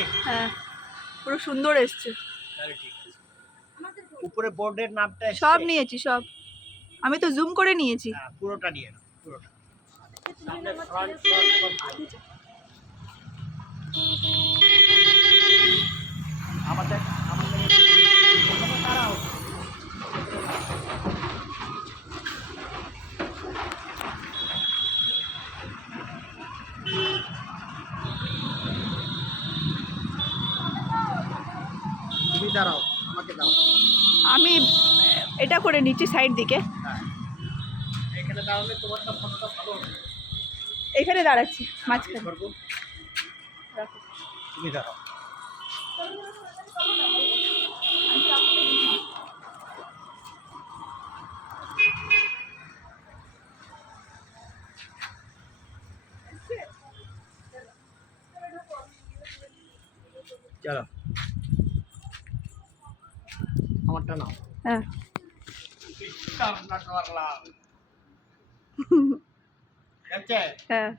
এসছে? হ্যাঁ পুরো সুন্দর এসছে। তাহলে ঠিক আছে। উপরে বোর্ডের নামটা এসছে? সব নিয়েছি সব, আমি তো জুম করে নিয়েছি। হ্যাঁ, পুরোটা নিয়ে নাও, পুরোটা। সামনে front সব ভালো। আমাদের তারাও তুমি দাঁড়াও, আমাকে দাও। আমি এটা করে নিচ্ছি সাইড দিকে। হ্যাঁ, এখানে দাঁড়ালে তোমারটা ফটোটা ভালো হবে। এখানে দাঁড়াচ্ছি আমি মাঝখানে। ধরবো, রাখো। তুমি দাঁড়াও। চলো, আমারটা নাও। হ্যাঁ কামনা করলাম। দেখছে? হ্যাঁ